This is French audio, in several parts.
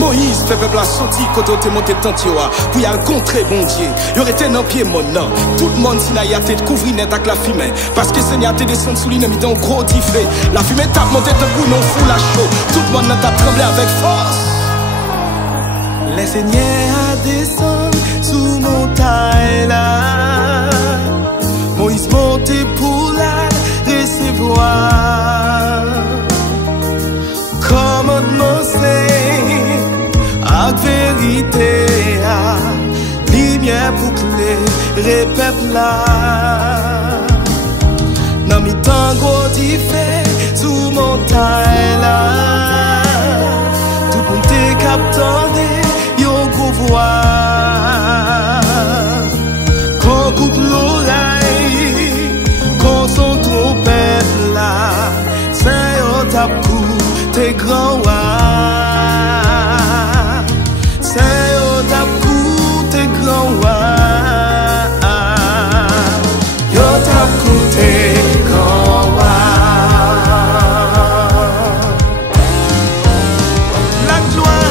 Moïse fait peuple à sortir quand on te monté tant pour y aller contrer bon Dieu. Il aurait été dans pied mon nom. Tout le monde s'il a été couvrir net avec la fumée. Parce que Seigneur te descendu sous lui, dans gros diffé. La fumée tape monté de bout, non fou la chaud. Tout le monde n'a pas tremblé avec force. Le Seigneur a descendu sous montagne là. Moïse monté pour la recevoir. Commandement c'est avec vérité, lumière pour clairer peuple là. Dans mi temps gros diffé sous montagne là. Tout le monde est capté. Qu'on coupe l'oreille, qu'on son trompette là, c'est au tapou, t'es grand c'est au tapou, t'es grand yo tapou, t'es grand la gloire.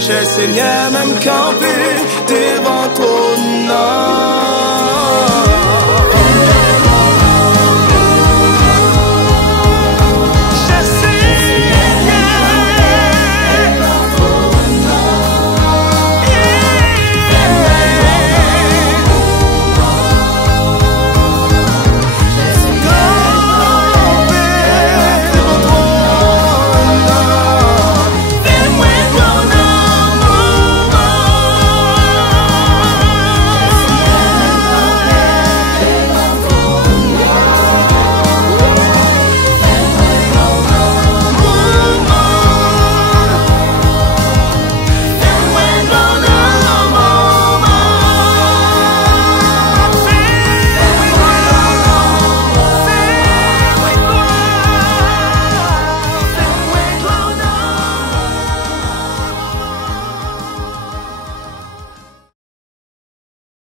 Cher Seigneur, même campé devant ton nom.